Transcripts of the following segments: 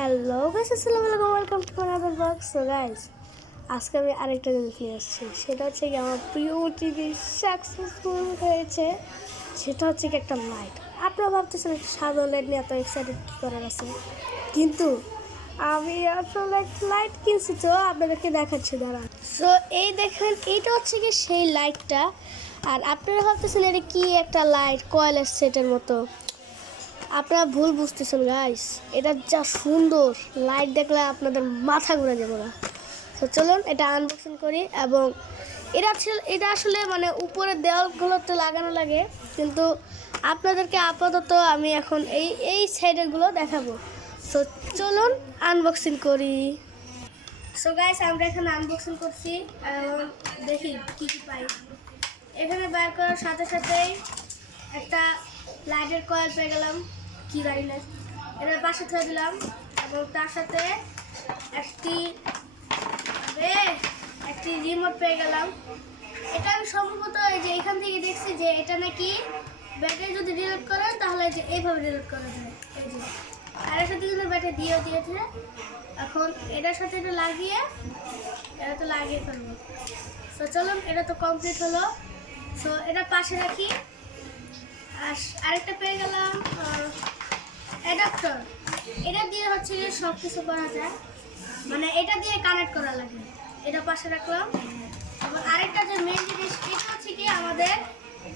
Hello guys, আসসালামু আলাইকুম, welcome to another blog. So guys, আজকে আমি আরেকটা জিনিস নিয়ে আসছি। সেটা হচ্ছে কি আমার প্রিয় টিভি সাকসেসফুল হয়েছে। সেটা হচ্ছে কি একটা লাইট। আপনারা ভাবতেছেন একটা সাধারণ লাইট নিয়ে এত এক্সাইটেড কী করার আছে, কিন্তু আমি আসলে একটা লাইট কিনছি, তো আপনাদেরকে দেখাচ্ছি দাঁড়ান। সো এই দেখেন, এইটা হচ্ছে কি সেই লাইটটা। আর আপনারা ভাবতেছেন এটা কি একটা লাইট কয়েলের সেটের মতো। আপনারা ভুল বুঝতেছেন গাইস, এটা যা সুন্দর লাইট দেখলে আপনাদের মাথা ঘুরে যাবে না। তো চলুন এটা আনবক্সিং করি। এবং এটা আসলে মানে উপরের দেওয়ালগুলোতে লাগানো লাগে, কিন্তু আপনাদেরকে আপাতত আমি এখন এই সাইডেরগুলো দেখাবো। সো চলুন আনবক্সিং করি। সো গাইস, আমরা এখানে আনবক্সিং করছি এবং দেখি কী কী পাই। এখানে বের করার সাথে সাথেই একটা লাইটের কয়েল পেয়ে গেলাম, কি গাড়ি না, এটার পাশে থয়ে দিলাম। এবং তার সাথে একটি রিমোট পেয়ে গেলাম। এটা আমি সম্ভবত এই যে এখান থেকে দেখছি যে এটা নাকি ব্যাটারি যদি রিলোড করেন তাহলে যে এইভাবে রিলোড করা যায়। এই যে আর এর সাথে কিন্তু ব্যাটারি দিয়েছে। এখন এটার সাথে এটা লাগিয়ে ফেলবো। তো চলুন, এটা তো কমপ্লিট হলো। সো এটা পাশে রাখি। আর আরেকটা পেয়ে গেলাম অ্যাডাপ্টার। এটা দিয়ে হচ্ছে সব কিছু করা যায়, মানে এটা দিয়ে কানেক্ট করা লাগে। এটা পাশে রাখলাম। এবং আরেকটা যে মেন জিনিস, এটা হচ্ছে কি আমাদের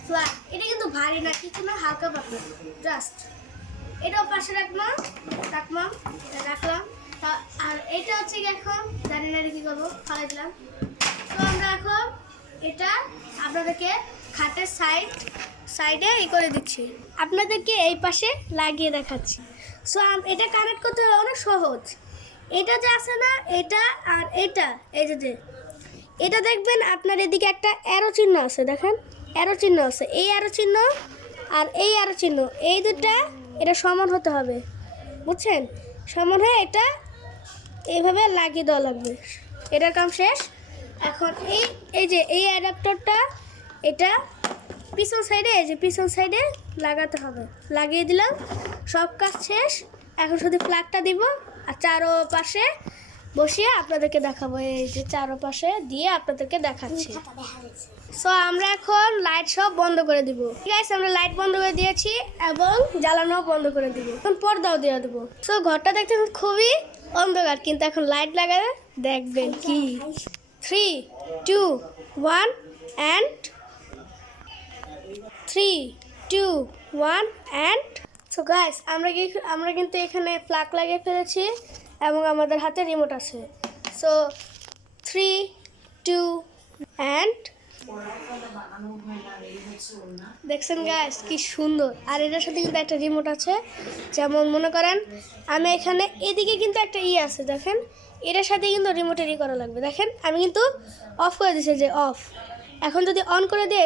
ফ্ল্যাগ। এটা কিন্তু ভারী না, কিছু না, হালকা পাতলা জাস্ট। এটাও পাশে রাখলাম। আর এটা হচ্ছে কি এখন জানি না কি করবো, ফালাই দিলাম। তো আমরা এখন এটা আপনাদেরকে খাটের সাইডে করে দিচ্ছি, আপনাদেরকে এই পাশে লাগিয়ে দেখাচ্ছি। সো এটা কানেক্ট করতে অনেক সহজ। এটা যে আছে না, এটা আর এটা, এই যে এটা দেখবেন আপনার এদিকে একটা অ্যারো চিহ্ন আছে, দেখেন অ্যারো চিহ্ন আছে। এই অ্যারো চিহ্ন আর এই অ্যারো চিহ্ন, এই দুটা এটা সমান হতে হবে, বুঝছেন? সমান হয়ে এটা এইভাবে লাগিয়ে দেওয়া লাগবে। এটার কাম শেষ। এখন এই যে এই অ্যাডাপ্টারটা এটা পিছন সাইডে লাগাতে হবে। লাগিয়ে দিলাম, সব কাজ শেষ। এখন শুধু প্লাগটা দিব আর চারোপাশে বসিয়ে আপনাদেরকে দেখাবো। এই যে চারোপাশে দিয়ে আপনাদেরকে দেখাচ্ছি। সো আমরা এখন লাইট সব বন্ধ করে দিব। গাইস, আমরা লাইট বন্ধ করে দিয়েছি এবং জ্বালানো বন্ধ করে দিব। এখন পর্দাও দিয়ে দেবো। সো ঘরটা দেখতে খুবই অন্ধকার, কিন্তু এখন লাইট লাগালে দেখবেন কি। 3, 2, 1 and 3, 2, 1 and সো গাইস, আমরা কিন্তু এখানে প্লাগ লাগিয়ে ফেলেছি এবং আমাদের হাতে রিমোট আছে। সো 3, 2 and দেখছেন গাইস কি সুন্দর। আর এটার সাথে কিন্তু একটা রিমোট আছে। যেমন মনে করেন আমি এখানে এদিকে কিন্তু একটা আছে, দেখেন এটার সাথে কিন্তু রিমোটের করা লাগবে। দেখেন আমি কিন্তু অফ করে দিয়েছি, যে অফ। এখন যদি অন করে দিই,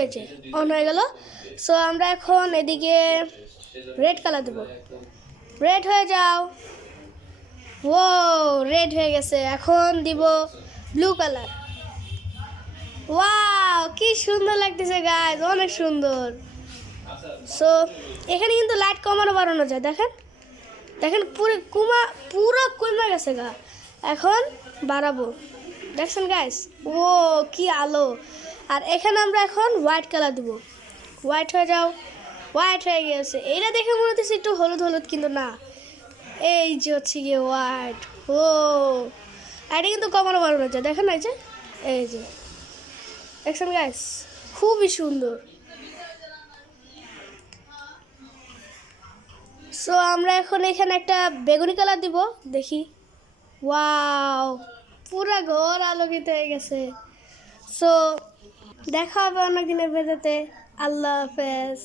এই যে অন হয়ে গেল। সো আমরা এখন এদিকে রেড কালার দেবো। রেড হয়ে যাও। ও রেড হয়ে গেছে। এখন দিব ব্লু কালার। ওয়াও, কি সুন্দর লাগতেছে গাইস, অনেক সুন্দর। সো এখানে কিন্তু লাইট কমানো বাড়ানো যায়, দেখেন পুরো কমে গেছে গা। এখন বাড়াবো, দেখছেন গাইস, ও কি আলো। আর এখানে আমরা এখন হোয়াইট কালার দেবো। হোয়াইট হয়ে যাও। হোয়াইট হয়ে গেছে। এটা দেখে মনে হচ্ছে একটু হলুদ, কিন্তু না, এই যে হচ্ছে গিয়ে হোয়াইট। ও এটা কিন্তু কমানো বাড়ানো যায়, দেখেন এই যে দেখছেন গাইস, খুবই সুন্দর। সো আমরা এখন এখানে একটা বেগুনি কালার দিব, দেখি। ওয়াও, পুরা ঘর আলোকিত হয়ে গেছে। সো দেখা হবে অন্য দিনের ভিডিওতে। আল্লাহ হাফেজ।